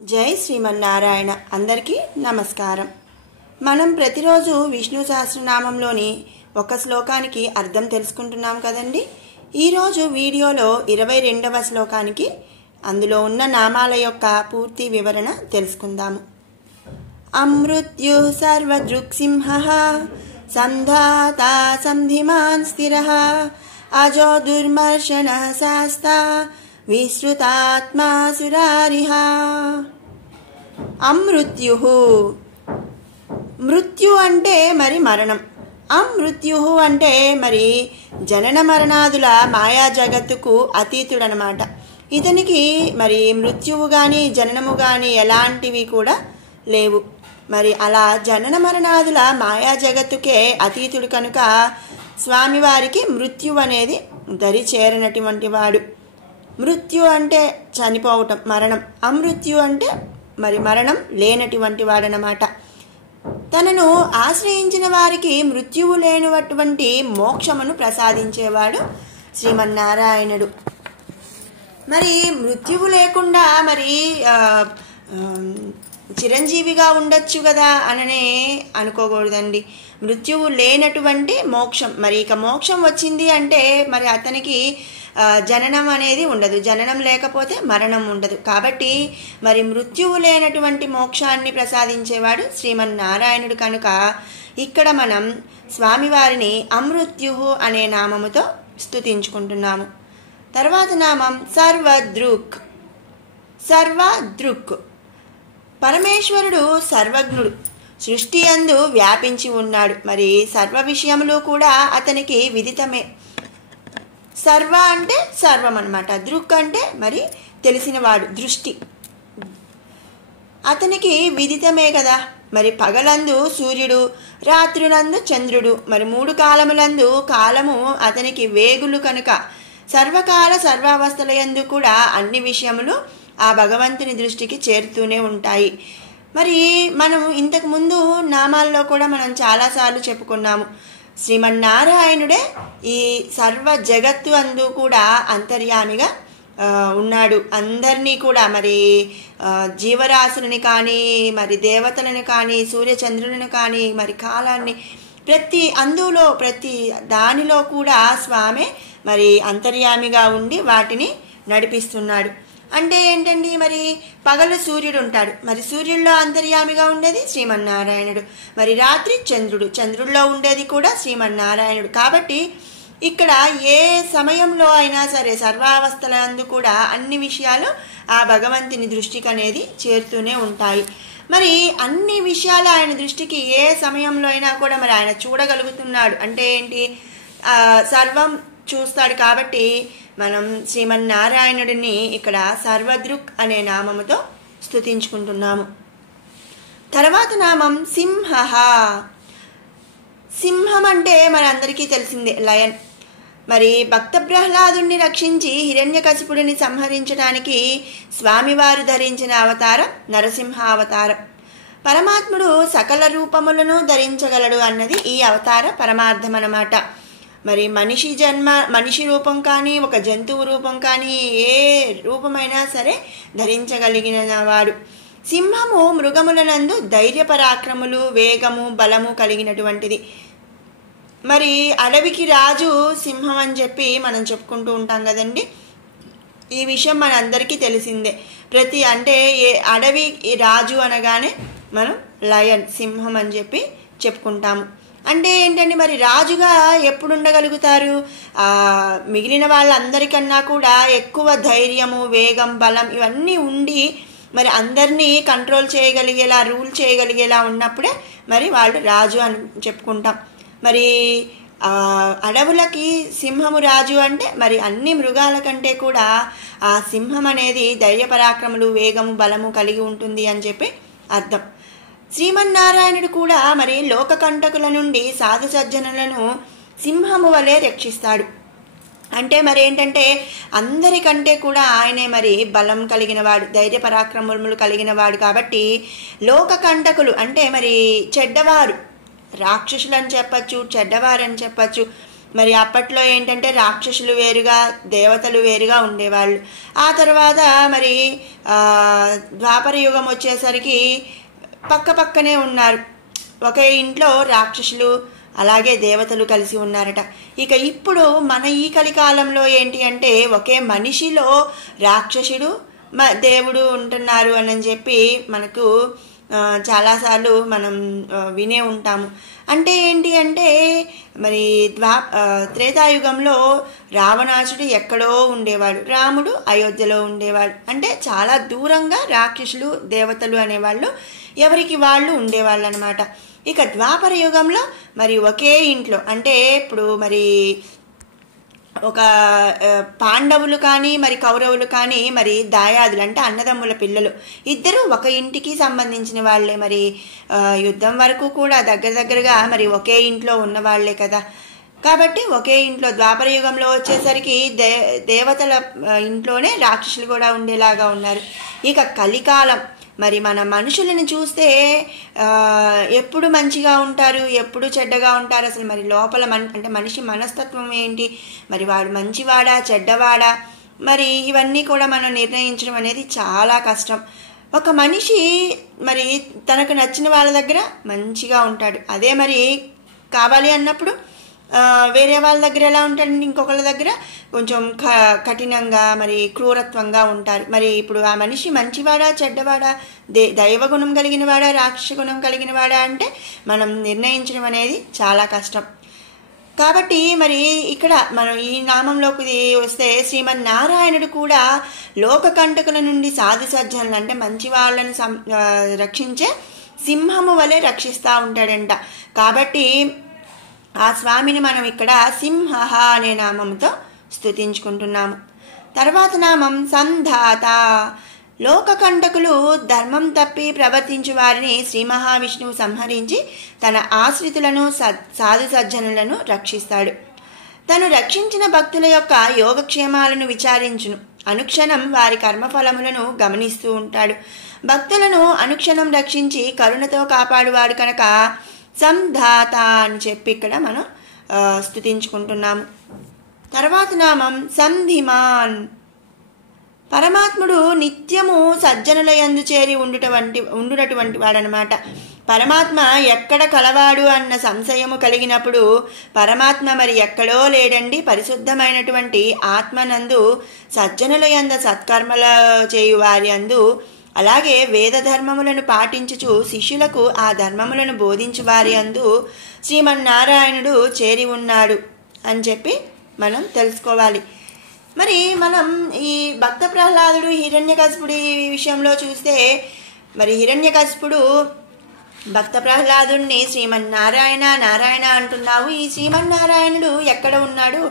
జై శ్రీమన్నారాయణ. అందరికీ నమస్కారం. మనం ప్రతిరోజు విష్ణు సహస్రనామంలోని ఒక శ్లోకానికి అర్థం తెలుసుకుంటున్నాం కదండి. ఈరోజు వీడియోలో 22వ శ్లోకానికి అందులో ఉన్న నామాల యొక్క పూర్తి వివరణ తెలుసుకుందాము. అమృత్యు సర్వదృక్సింహః సంధాతా సంధిమాన్ స్థిరః అజో దుర్మర్షణః శాస్తా విశ్రుతాత్మా సురారిహ. అమృత్యు, మృత్యు అంటే మరి మరణం. అమృత్యు అంటే మరి జనన మరణాదుల మాయా జగత్తుకు అతీతుడనమాట. ఇతనికి మరి మృత్యువు గాని జననము గాని ఎలాంటివి కూడా లేవు. మరి అలా జనన మరణాదుల మాయా జగత్తుకే అతీతుడు కనుక స్వామివారికి మృత్యు అనేది దరి చేరనటువంటి వాడు. మృత్యు అంటే చనిపోవటం, మరణం. అమృత్యు అంటే మరి మరణం లేనటువంటి వాడనమాట. తనను ఆశ్రయించిన వారికి మృత్యువు లేనటువంటి మోక్షమును ప్రసాదించేవాడు శ్రీమన్నారాయణుడు. మరి మృత్యువు లేకుండా మరి చిరంజీవిగా ఉండొచ్చు కదా అననే అనుకోకూడదండి. మృత్యువు లేనటువంటి మోక్షం. మరి ఇక మోక్షం వచ్చింది అంటే మరి అతనికి జననం అనేది ఉండదు. జననం లేకపోతే మరణం ఉండదు. కాబట్టి మరి మృత్యువు లేనటువంటి మోక్షాన్ని ప్రసాదించేవాడు శ్రీమన్నారాయణుడు కనుక ఇక్కడ మనం స్వామివారిని అమృత్యు అనే నామముతో స్తుతించుకుంటున్నాము. తర్వాత నామం సర్వదృక్. సర్వదృక్, పరమేశ్వరుడు సర్వజ్ఞుడు, సృష్టి యందు వ్యాపించి ఉన్నాడు. మరి సర్వ విషయములు కూడా అతనికి విదితమే. సర్వ అంటే సర్వం అన్నమాట. దృక్ అంటే మరి తెలిసినవాడు, దృష్టి. అతనికి విదితమే కదా. మరి పగలందు సూర్యుడు, రాత్రులందు చంద్రుడు, మరి 3 కాలములందు కాలము అతనికి వేగులు కనుక సర్వకాల సర్వావస్థల యందు కూడా అన్ని విషయములు ఆ భగవంతుని దృష్టికి చేరుతూనే ఉంటాయి. మరి మనం ఇంతకు ముందు నామాల్లో కూడా మనం చాలాసార్లు చెప్పుకున్నాము. శ్రీమన్నారాయణుడే ఈ సర్వ జగత్తు అందు కూడా అంతర్యామిగా ఉన్నాడు. అందరినీ కూడా మరి జీవరాశులని కానీ, మరి దేవతలను కానీ, సూర్యచంద్రులను కానీ, మరి కాలాన్ని, ప్రతి దానిలో కూడా స్వామి మరి అంతర్యామిగా ఉండి వాటిని నడిపిస్తున్నాడు. అంటే ఏంటండి, మరి పగలు సూర్యుడు ఉంటాడు. మరి సూర్యుడిలో అంతర్యామిగా ఉండేది శ్రీమన్నారాయణుడు. మరి రాత్రి చంద్రుడు, చంద్రుడిలో ఉండేది కూడా శ్రీమన్నారాయణుడు. కాబట్టి ఇక్కడ ఏ సమయంలో అయినా సరే సర్వావస్థలందు కూడా అన్ని విషయాలు ఆ భగవంతుని దృష్టికి అనేది చేరుతూనే ఉంటాయి. మరి అన్ని విషయాలు ఆయన దృష్టికి ఏ సమయంలో అయినా కూడా మరి ఆయన చూడగలుగుతున్నాడు. అంటే ఏంటి, సర్వం చూస్తాడు. కాబట్టి మనం శ్రీమన్నారాయణుడిని ఇక్కడ సర్వదృక్ అనే నామముతో స్తుతించుకుంటున్నాము. తర్వాత నామం సింహ. సింహం అంటే మనందరికీ తెలిసిందే, లయన్. మరి భక్త ప్రహ్లాదుని రక్షించి హిరణ్యకశిపుడిని సంహరించడానికి స్వామివారు ధరించిన అవతారం నరసింహ అవతారం. పరమాత్ముడు సకల రూపములను ధరించగలడు అన్నది ఈ అవతార పరమార్థం అన్నమాట. మరి మనిషి రూపం కానీ, ఒక జంతువు రూపం కానీ, ఏ రూపమైనా సరే ధరించగలిగిన వాడు. సింహము మృగములనందు ధైర్య పరాక్రములు, వేగము, బలము కలిగినటువంటిది. మరి అడవికి రాజు సింహం అని చెప్పి మనం చెప్పుకుంటూ ఉంటాం కదండి. ఈ విషయం మనందరికీ తెలిసిందే. అడవి రాజు అనగానే మనం లయన్, సింహం అని చెప్పి చెప్పుకుంటాము. అంటే ఏంటండి, మరి రాజుగా ఎప్పుడు ఉండగలుగుతారు? మిగిలిన వాళ్ళందరికన్నా కూడా ఎక్కువ ధైర్యము, వేగం, బలం ఇవన్నీ ఉండి మరి అందరినీ కంట్రోల్ చేయగలిగేలా, రూల్ చేయగలిగేలా ఉన్నప్పుడే మరి వాళ్ళు రాజు అని చెప్పుకుంటాం. మరి అడవులకి సింహము రాజు అంటే మరి అన్ని మృగాల కంటే కూడా ఆ సింహం అనేది ధైర్య పరాక్రములు, వేగము, బలము కలిగి ఉంటుంది అని చెప్పి అర్థం. శ్రీమన్నారాయణుడు కూడా మరి లోక కంటకుల నుండి సాధు సజ్జనులను సింహము వలె రక్షిస్తాడు. అంటే మరి ఏంటంటే అందరికంటే కూడా ఆయనే మరి బలం కలిగిన వాడు, ధైర్య పరాక్రమములు కలిగిన వాడు. కాబట్టి లోక కంటకులు అంటే మరి చెడ్డవారు, రాక్షసులని చెప్పచ్చు, చెడ్డవారని చెప్పచ్చు. మరి అప్పట్లో ఏంటంటే రాక్షసులు వేరుగా దేవతలు వేరుగా ఉండేవాళ్ళు. ఆ తర్వాత మరి ద్వాపర యుగం వచ్చేసరికి పక్క పక్కనే ఉన్నారు. ఒకే ఇంట్లో రాక్షసులు అలాగే దేవతలు కలిసి ఉన్నారట. ఇక ఇప్పుడు మన ఈ కలికాలంలో ఏంటి అంటే ఒకే మనిషిలో రాక్షసుడు దేవుడు ఉంటున్నారు అని చెప్పి మనకు చాలాసార్లు మనం వినే ఉంటాము. అంటే ఏంటి అంటే మరి త్రేతాయుగంలో రావణాసుడు ఎక్కడో ఉండేవాడు, రాముడు అయోధ్యలో ఉండేవాడు. అంటే చాలా దూరంగా రాక్షసులు దేవతలు అనేవాళ్ళు ఎవరికి వాళ్ళు ఉండేవాళ్ళు అనమాట. ఇక ద్వాపర యుగంలో మరి ఒకే ఇంట్లో, అంటే ఇప్పుడు మరి ఒక పాండవులు కానీ మరి కౌరవులు కానీ మరి దాయాదులు అంటే అన్నదమ్ముల పిల్లలు ఇద్దరు ఒక ఇంటికి సంబంధించిన వాళ్ళే. మరి యుద్ధం వరకు కూడా దగ్గరగా మరి ఒకే ఇంట్లో ఉన్న వాళ్లే కదా. కాబట్టి ఒకే ఇంట్లో ద్వాపర యుగంలో వచ్చేసరికి దేవతల ఇంట్లోనే రాక్షసులు కూడా ఉండేలాగా ఉన్నారు. ఇక కలికాలం మరి మన మనుషులను చూస్తే ఎప్పుడు మంచిగా ఉంటారు, ఎప్పుడు చెడ్డగా ఉంటారు, అసలు మరి లోపల అంటే మనిషి మనస్తత్వం ఏంటి, మరి వాడు మంచివాడా చెడ్డవాడా, మరి ఇవన్నీ కూడా మనం నిర్ణయించడం అనేది చాలా కష్టం. ఒక మనిషి మరి తనకు నచ్చిన వాళ్ళ దగ్గర మంచిగా ఉంటాడు, అదే మరి కావాలి అన్నప్పుడు వేరే వాళ్ళ దగ్గర ఎలా ఉంటాడండి, ఇంకొకళ్ళ దగ్గర కొంచెం కఠినంగా మరి క్రూరత్వంగా ఉంటారు. మరి ఇప్పుడు ఆ మనిషి మంచివాడా చెడ్డవాడా, దైవగుణం కలిగిన వాడా రాక్షస గుణం కలిగిన వాడా అంటే మనం నిర్ణయించడం అనేది చాలా కష్టం. కాబట్టి మరి ఇక్కడ మనం ఈ నామంలోకి వస్తే శ్రీమన్నారాయణుడు కూడా లోకకంటకుల నుండి సాధు సజ్జనులు అంటే మంచి వాళ్ళని రక్షించే సింహము వలె రక్షిస్తూ ఉంటాడంట. కాబట్టి ఆ స్వామిని మనం ఇక్కడ సింహ అనే నామంతో స్తుతించుకుంటున్నాము. తర్వాత నామం సంధాత. లోకకంటకులు ధర్మం తప్పి ప్రవర్తించు వారిని శ్రీ మహావిష్ణువు సంహరించి తన ఆశ్రితులను సాధు సజ్జనులను రక్షిస్తాడు. తను రక్షించిన భక్తుల యొక్క యోగక్షేమాలను విచారించును. అనుక్షణం వారి కర్మఫలములను గమనిస్తూ ఉంటాడు. భక్తులను అనుక్షణం రక్షించి కరుణతో కాపాడువాడు కనుక సంధాత అని చెప్పి ఇక్కడ మనం స్తుతించుకుంటున్నాము. తర్వాత నామం సంధిమాన్. పరమాత్ముడు నిత్యము సజ్జనుల యందు చేరి ఉండునటువంటి వాడనమాట. పరమాత్మ ఎక్కడ కలవాడు అన్న సంశయము కలిగినప్పుడు పరమాత్మ మరి ఎక్కడో లేడండి, పరిశుద్ధమైనటువంటి ఆత్మనందు సజ్జనుల యందు సత్కర్మల చేయు వారి అందు అలాగే వేద ధర్మములను పాటించుచు శిష్యులకు ఆ ధర్మములను బోధించు వారి అందు శ్రీమన్నారాయణుడు చేరి ఉన్నాడు అని చెప్పి మనం తెలుసుకోవాలి. మరి మనం ఈ భక్త ప్రహ్లాదుడు హిరణ్యకశిపుడి విషయంలో చూస్తే మరి హిరణ్యకశిపుడు భక్త ప్రహ్లాదుడిని శ్రీమన్నారాయణ నారాయణ అంటున్నావు, ఈ శ్రీమన్నారాయణుడు ఎక్కడ ఉన్నాడు,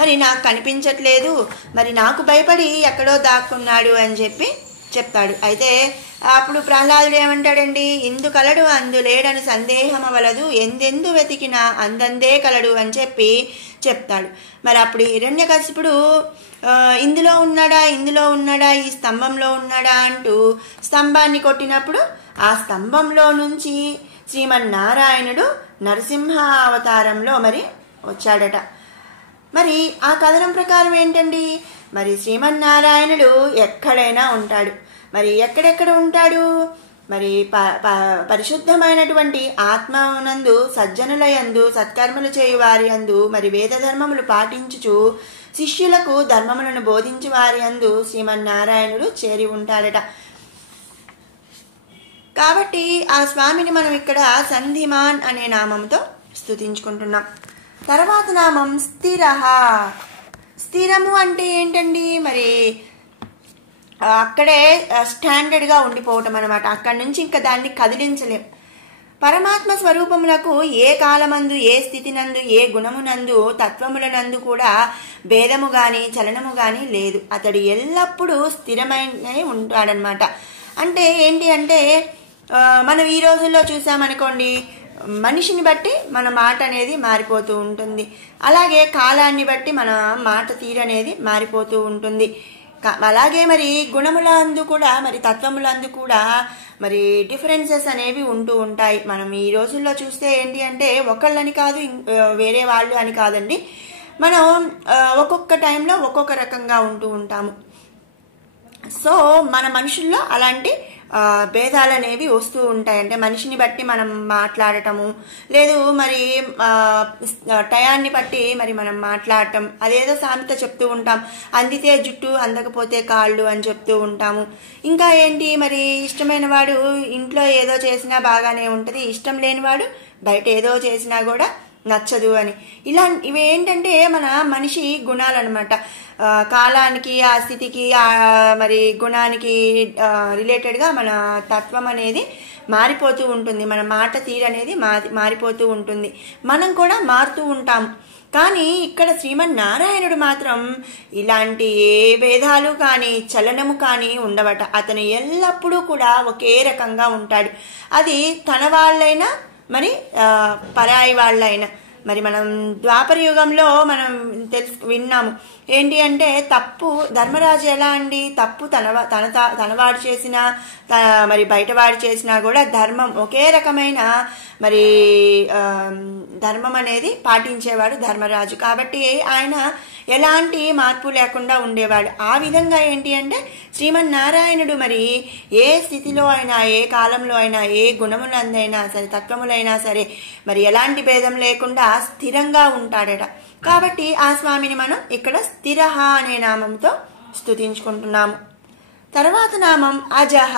మరి నాకు కనిపించట్లేదు, మరి నాకు భయపడి ఎక్కడో దాక్కున్నాడు అని చెప్పి చెప్తాడు. అయితే అప్పుడు ప్రహ్లాదుడు ఏమంటాడండి, ఇందు కలడు అందు లేడని సందేహం వలదు, ఎందెందు వెతికినా అందందే కలడు అని చెప్పి చెప్తాడు. మరి అప్పుడు హిరణ్యకశిపుడు ఇందులో ఉన్నాడా ఈ స్తంభంలో ఉన్నాడా అంటూ స్తంభాన్ని కొట్టినప్పుడు ఆ స్తంభంలో నుంచి శ్రీమన్నారాయణుడు నరసింహ అవతారంలో మరి వచ్చాడట. మరి ఆ కథనం ప్రకారం ఏంటండి, మరి శ్రీమన్నారాయణుడు ఎక్కడైనా ఉంటాడు. మరి ఎక్కడెక్కడ ఉంటాడు, మరి పరిశుద్ధమైనటువంటి ఆత్మనందు సజ్జనుల యందు సత్కర్మలు చేయు వారి అందు మరి వేద ధర్మములు పాటించుచు శిష్యులకు ధర్మములను బోధించు వారి అందు శ్రీమన్నారాయణుడు చేరి ఉంటాడట. కాబట్టి ఆ స్వామిని మనం ఇక్కడ సంధిమాన్ అనే నామంతో స్తుతించుకుంటున్నాం. తర్వాత నామం స్థిరః. స్థిరము అంటే ఏంటండి, మరి అక్కడే స్టాండర్డ్గా ఉండిపోవటం అనమాట. అక్కడి నుంచి ఇంకా దాన్ని కదిలించలేం. పరమాత్మ స్వరూపములకు ఏ కాలమందు ఏ స్థితినందు ఏ గుణమునందు తత్వములనందు కూడా భేదము గాని చలనము గాని లేదు. అతడు ఎల్లప్పుడూ స్థిరమైన ఉంటాడనమాట. అంటే ఏంటి అంటే మనం ఈ రోజుల్లో చూసామనుకోండి, మనిషిని బట్టి మన మాట అనేది మారిపోతూ ఉంటుంది. అలాగే కాలాన్ని బట్టి మన మాట తీరనేది మారిపోతూ ఉంటుంది. అలాగే మరి గుణములందు కూడా మరి తత్వములందు కూడా మరి డిఫరెన్సెస్ అనేవి ఉంటూ ఉంటాయి. మనం ఈ రోజుల్లో చూస్తే ఏంటి అంటే ఒకళ్ళని కాదు వేరే వాళ్ళు అని కాదండి, మనం ఒక్కొక్క టైంలో ఒక్కొక్క రకంగా ఉంటూ ఉంటాము. సో మన మనుషుల్లో అలాంటి భేదాలు అనేవి వస్తూ ఉంటాయి. అంటే మనిషిని బట్టి మనం మాట్లాడటము, లేదు మరి టయాన్ని బట్టి మరి మనం మాట్లాడటం, అదేదో సామెత చెప్తూ ఉంటాం, అందితే జుట్టు అందకపోతే కాళ్ళు అని చెప్తూ ఉంటాము. ఇంకా ఏంటి మరి ఇష్టమైన వాడు ఇంట్లో ఏదో చేసినా బాగానే ఉంటుంది, ఇష్టం లేనివాడు బయట ఏదో చేసినా కూడా నచ్చదు అని. ఇవి ఏంటంటే మన మనిషి గుణాలన్నమాట. కాలానికి ఆ స్థితికి మరి గుణానికి రిలేటెడ్గా మన తత్వం అనేది మారిపోతూ ఉంటుంది, మన మాట తీరు అనేది మారిపోతూ ఉంటుంది, మనం కూడా మారుతూ ఉంటాం. కానీ ఇక్కడ శ్రీమన్నారాయణుడు మాత్రం ఇలాంటి ఏ భేదాలు కానీ చలనము కానీ ఉండవట. అతను ఎల్లప్పుడూ కూడా ఒకే రకంగా ఉంటాడు. అది తన వాళ్ళైనా మరి పరాయి వాళ్ళైనా. మరి మనం ద్వాపర యుగంలో మనం విన్నాము ఏంటి అంటే తప్పు ధర్మరాజు ఎలా అండి, తప్పు తనవాడు చేసినా మరి బయటవాడు చేసినా కూడా ధర్మం ఒకే రకమైన మరి ధర్మం అనేది పాటించేవాడు ధర్మరాజు. కాబట్టి ఆయన ఎలాంటి మార్పు లేకుండా ఉండేవాడు. ఆ విధంగా ఏంటి అంటే శ్రీమన్నారాయణుడు మరి ఏ స్థితిలో అయినా, ఏ కాలంలో అయినా, ఏ గుణములందైనా సరే, తత్వములైనా సరే మరి ఎలాంటి భేదం లేకుండా స్థిరంగా ఉంటాడట. కాబట్టి ఆ స్వామిని మనం ఇక్కడ స్థిరహ అనే నామంతో స్తుతించుకుంటున్నాము. తర్వాత నామం అజహ.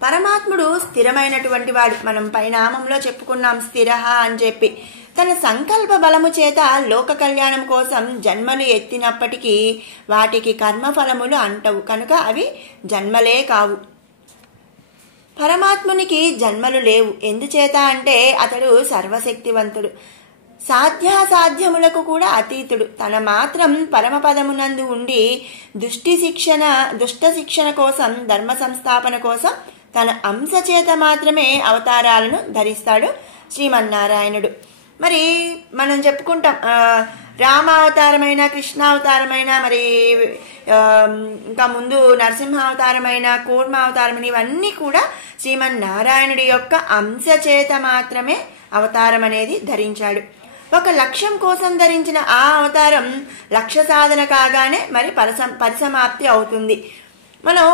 పరమాత్ముడు స్థిరమైనటువంటి వాడు. మనం పై నామంలో చెప్పుకున్నాం స్థిరహ అని చెప్పి. తన సంకల్ప బలము చేత లోక కళ్యాణం కోసం జన్మలు ఎత్తినప్పటికీ వాటికి కర్మఫలములు అంటవు కనుక అవి జన్మలే కావు. పరమాత్మునికి జన్మలు లేవు. ఎందుచేత అంటే అతడు సర్వశక్తివంతుడు, సాధ్యాసాధ్యములకు కూడా అతీతుడు. తన మాత్రం పరమపదమునందు ఉండి దుష్ట శిక్షణ కోసం, ధర్మ సంస్థాపన కోసం తన అంశ చేత మాత్రమే అవతారాలను ధరిస్తాడు శ్రీమన్నారాయణుడు. మరి మనం చెప్పుకుంటాం రామావతారమైన, కృష్ణావతారమైన, మరి ఇంకా ముందు నరసింహావతారమైన, కూర్మావతారమైన, ఇవన్నీ కూడా శ్రీమన్నారాయణుడి యొక్క అంశ చేత మాత్రమే అవతారం అనేది ధరించాడు. ఒక లక్ష్యం కోసం ధరించిన ఆ అవతారం లక్ష్య సాధన కాగానే మరి పరిసమాప్తి అవుతుంది. మనం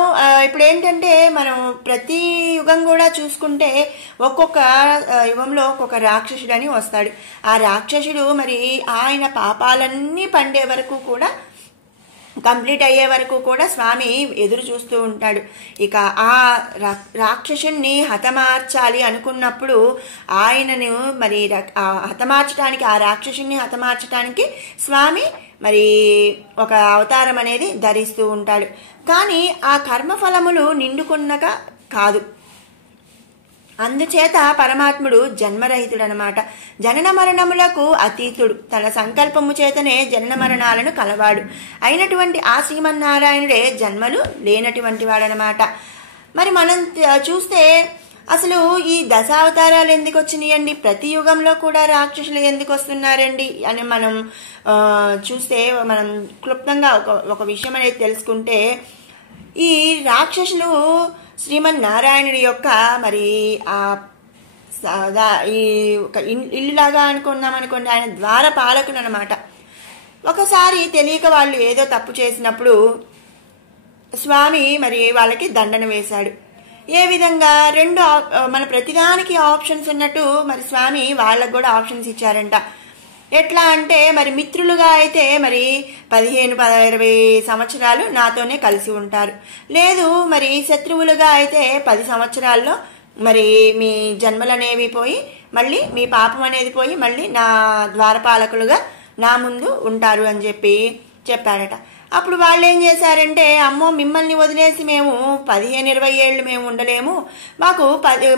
ఇప్పుడు ఏంటంటే మనం ప్రతి యుగం కూడా చూసుకుంటే ఒక్కొక్క యుగంలో ఒక్కొక్క రాక్షసుడని వస్తాడు. ఆ రాక్షసుడు మరి ఆయన పాపాలన్నీ పండే వరకు కూడా, కంప్లీట్ అయ్యే వరకు కూడా స్వామి ఎదురు చూస్తూ ఉంటాడు. ఇక ఆ రాక్షసుని హతమార్చాలి అనుకున్నప్పుడు ఆయనను మరి హతమార్చడానికి, ఆ రాక్షసుని హతమార్చడానికి స్వామి మరి ఒక అవతారం అనేది ధరిస్తూ ఉంటాడు. కానీ ఆ కర్మఫలములు నిండుకున్నక కాదు. అందుచేత పరమాత్ముడు జన్మరహితుడనమాట. జనన మరణములకు అతీతుడు. తన సంకల్పము చేతనే జనన మరణాలను కలవాడు అయినటువంటి ఆ శ్రీమన్నారాయణుడే జన్మలు లేనటువంటి వాడనమాట. మరి మనం చూస్తే అసలు ఈ దశావతారాలు ఎందుకు వచ్చినాయండి, ప్రతి యుగంలో కూడా రాక్షసులు ఎందుకు వస్తున్నారండి అని మనం చూస్తే, మనం క్లుప్తంగా ఒక విషయం అనేది తెలుసుకుంటే, ఈ రాక్షసులు శ్రీమన్నారాయణుడి యొక్క మరి ఈ ఒక ఇల్లులాగా అనుకున్నాం అనుకోండి, ఆయన ద్వారపాలకులు అనమాట. ఒకసారి తెలియక వాళ్ళు ఏదో తప్పు చేసినప్పుడు స్వామి మరి వాళ్ళకి దండన వేశాడు. ఏ విధంగా మన ప్రతిదానికి ఆప్షన్స్ ఉన్నట్టు మరి స్వామి వాళ్ళకు కూడా ఆప్షన్స్ ఇచ్చారంట. ఎట్లా అంటే మరి మిత్రులుగా అయితే మరి 15-20 సంవత్సరాలు నాతోనే కలిసి ఉంటారు, లేదు మరి శత్రువులుగా అయితే 10 సంవత్సరాల్లో మరి మీ జన్మలనేవి పోయి మళ్ళీ మీ పాపం అనేది పోయి మళ్ళీ నా ద్వారపాలకులుగా నా ముందు ఉంటారు అని చెప్పాడట. అప్పుడు వాళ్ళు ఏం చేశారంటే, అమ్మో మిమ్మల్ని వదిలేసి మేము 15-20 ఏళ్ళు మేము ఉండలేము, మాకు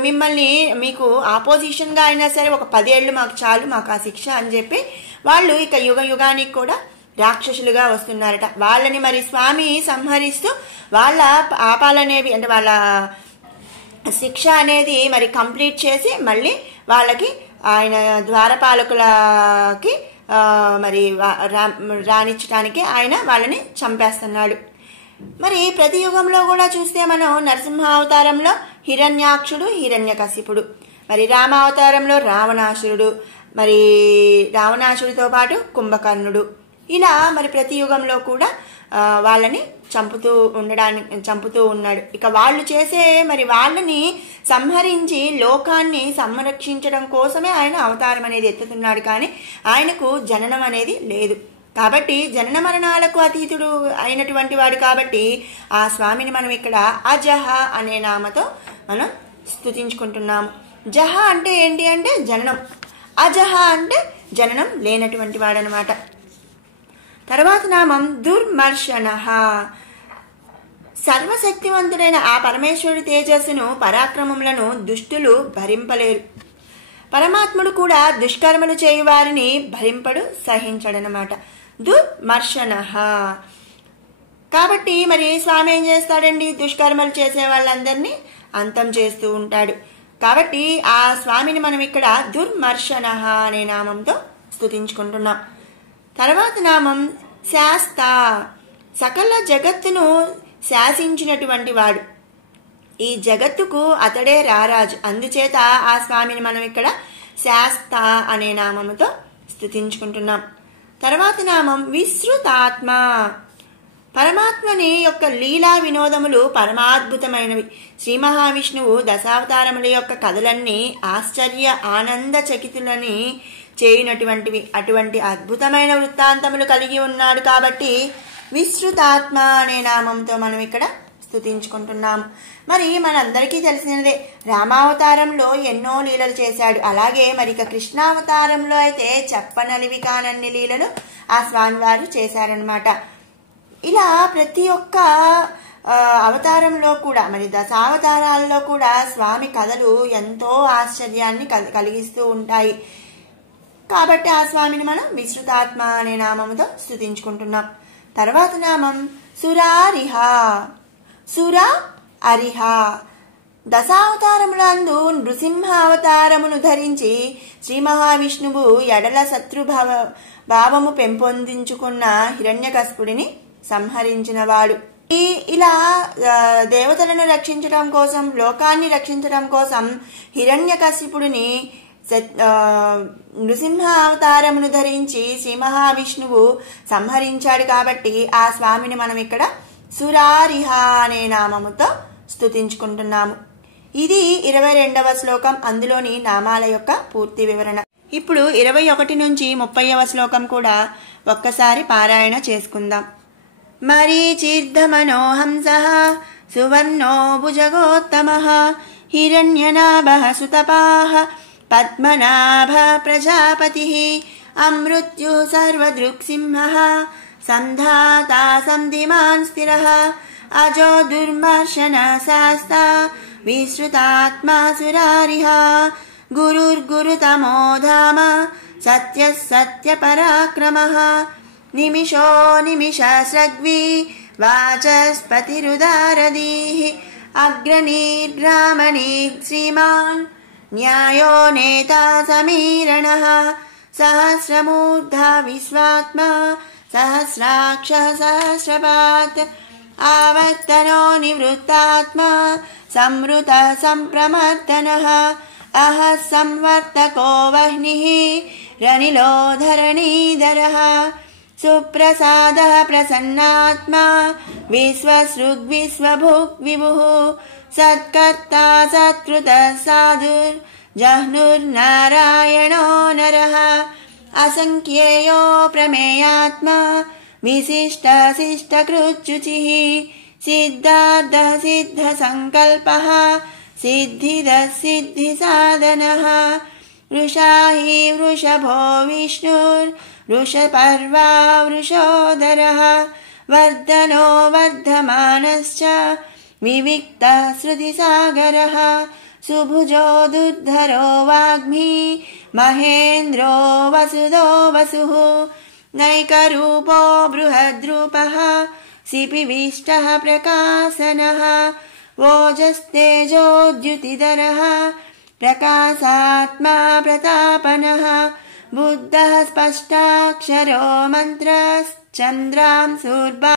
మిమ్మల్ని మీకు ఆపోజిషన్గా అయినా సరే ఒక 10 ఏళ్ళు మాకు చాలు, మాకు ఆ శిక్ష అని చెప్పి వాళ్ళు ఇక యుగ యుగానికి కూడా రాక్షసులుగా వస్తున్నారట. వాళ్ళని మరి స్వామి సంహరిస్తూ వాళ్ళ పాపాలనేవి అంటే వాళ్ళ శిక్ష అనేది మరి కంప్లీట్ చేసి మళ్ళీ వాళ్ళకి ఆయన ద్వారపాలకులకి మరి రాణించడానికి ఆయన వాళ్ళని చంపేస్తున్నాడు. మరి ప్రతి యుగంలో కూడా చూస్తే మనం నరసింహావతారంలో హిరణ్యాక్షుడు, హిరణ్యకశిపుడు, మరి రామావతారంలో రావణాసురుడు, మరి రావణాసుడితో పాటు కుంభకర్ణుడు, ఇలా మరి ప్రతి యుగంలో కూడా వాళ్ళని చంపుతూ ఉన్నాడు. ఇక వాళ్ళు చేసే మరి వాళ్ళని సంహరించి లోకాన్ని సంరక్షించడం కోసమే ఆయన అవతారం అనేది ఎత్తుతున్నాడు. కానీ ఆయనకు జననం అనేది లేదు. కాబట్టి జనన మరణాలకు అతీతుడు అయినటువంటి వాడు కాబట్టి ఆ స్వామిని మనం ఇక్కడ అజహ అనే నామతో మనం స్తుతించుకుంటున్నాము. జహ అంటే ఏంటి అంటే జననం, అజహ అంటే జననం లేనటువంటి వాడనమాట. తర్వాత నామం దుర్మర్షణ. సర్వశక్తివంతుడైన ఆ పరమేశ్వరుడి తేజస్సును, పరాక్రమములను దుష్టులు భరింపలేరు. పరమాత్ముడు కూడా దుష్కర్మలు చేయు వారిని భరింపడు, సహించడనమాట. దుర్మర్షణ. కాబట్టి మరి స్వామి ఏం చేస్తాడండి? దుష్కర్మలు చేసే వాళ్ళందరినీ అంతం చేస్తూ ఉంటాడు. కాబట్టి ఆ స్వామిని మనం ఇక్కడ దుర్మర్షణ అనే నామంతో స్తుతించుకుంటున్నాం. తర్వాత నామం శాస్త. సకల జగత్తును శాసించినటువంటి వాడు. ఈ జగత్తుకు అతడే రారాజు. అందుచేత ఆ స్వామిని మనం ఇక్కడ శాస్త అనే నామముతో స్తుతించుకుంటున్నాం. తర్వాత నామం విశ్రుతాత్మ. పరమాత్మని యొక్క లీలా వినోదములు పరమాద్భుతమైనవి. శ్రీ మహావిష్ణువు దశావతారముల యొక్క కథలన్నీ ఆశ్చర్య ఆనంద చకితులని చేయునటువంటివి. అటువంటి అద్భుతమైన వృత్తాంతములు కలిగి ఉన్నాడు కాబట్టి విశ్రుతాత్మ అనే నామంతో మనం ఇక్కడ స్తుతించుకుంటున్నాం. మరి మనందరికీ తెలిసినదే, రామావతారంలో ఎన్నో లీలలు చేశాడు. అలాగే మరి ఇక కృష్ణావతారంలో అయితే చెప్పనలివి కానన్ని లీలలు ఆ స్వామివారు చేశారనమాట. ఇలా ప్రతి ఒక్క అవతారంలో కూడా మరి దశావతారాల్లో కూడా స్వామి కథలు ఎంతో ఆశ్చర్యాన్ని కలిగిస్తూ ఉంటాయి. కాబట్టి ఆ స్వామిని మనం విశ్రుతాత్మ అనే నామముతో స్తుతించుకుంటున్నాం. తర్వాత నామం సురారిహ. సుర అరిహ. దశావతారములందు నృసింహ అవతారమును ధరించి శ్రీ మహావిష్ణువు ఎడల భావము పెంపొందించుకున్న హిరణ్యకశిపుడిని సంహరించినవాడు. ఇలా దేవతలను రక్షించడం కోసం, లోకాన్ని రక్షించడం కోసం హిరణ్యకశిపుడిని నృసింహ అవతారమును ధరించి శ్రీ మహావిష్ణువు సంహరించాడు. కాబట్టి ఆ స్వామిని మనం ఇక్కడ సురారిహ అనే నామముతో స్తుతించుకుంటున్నాము. ఇది 22వ శ్లోకం. అందులోని నామాల యొక్క పూర్తి వివరణ. ఇప్పుడు 21 నుంచి 30వ శ్లోకం కూడా ఒక్కసారి పారాయణ చేసుకుందాం. మరీచిర్ధమనోహంసః సువర్ణో భుజగోత్తమః హిరణ్యనాభః సుతపాః పద్మనాభ ప్రజాపతిః అమృత్యు సర్వదృక్సింహః సంధాతా సంధిమాన్ స్థిరః అజో దుర్మర్షణ శాస్తా విశ్రుతాత్మా సురారిహ గురుర్గురుతమో ధామ సత్యః సత్యపరాక్రమః నిమిషో నిమిషస్రగ్వి వాచస్పతిరుదారదీః అగ్రనీర్గ్రామణీర్ శ్రీమాన్ న్యాయో నేతా సమీరణః సహస్రమూర్ధా విశ్వాత్మా సహస్రాక్ష సహస్రపాత్ ఆవర్తనో నివృత్తాత్మా సంవృత సంప్రమర్దనః అహ సంవర్తకో వహ్నిః రనిలో ధరణీధరః సుప్రసాదః ప్రసన్నాత్మా విశ్వసృగ్విశ్వభుక్ విభుః సత్కర్తా సత్కృతః సాధుర్ జహ్నుర్నారాయణో నరః అసంఖ్యేయో ప్రమేయాత్మా విశిష్ట శిష్టకృచ్యుచిః సిద్ధార్థః సిద్ధ సంకల్పః సిద్ధిదః సిద్ధి సాధనః వృషాహి వృషభో విష్ణుర్ వృషపర్వా వృషోదరః వర్ధనో వర్ధమానశ్చ వివిక్త శృతిసాగరః సుభుజో దుర్ధరో వాగ్మీ మహేంద్రో వసుదో వసుః నైకరూపో బృహద్రూపః సిపివిష్టః ప్రకాశనః ఓజస్తేజోద్యుతిధరః ప్రకాశాత్మా ప్రతాపనః బుద్ధః స్పష్టాక్షరో మంత్రశ్చంద్రాంశూర్భా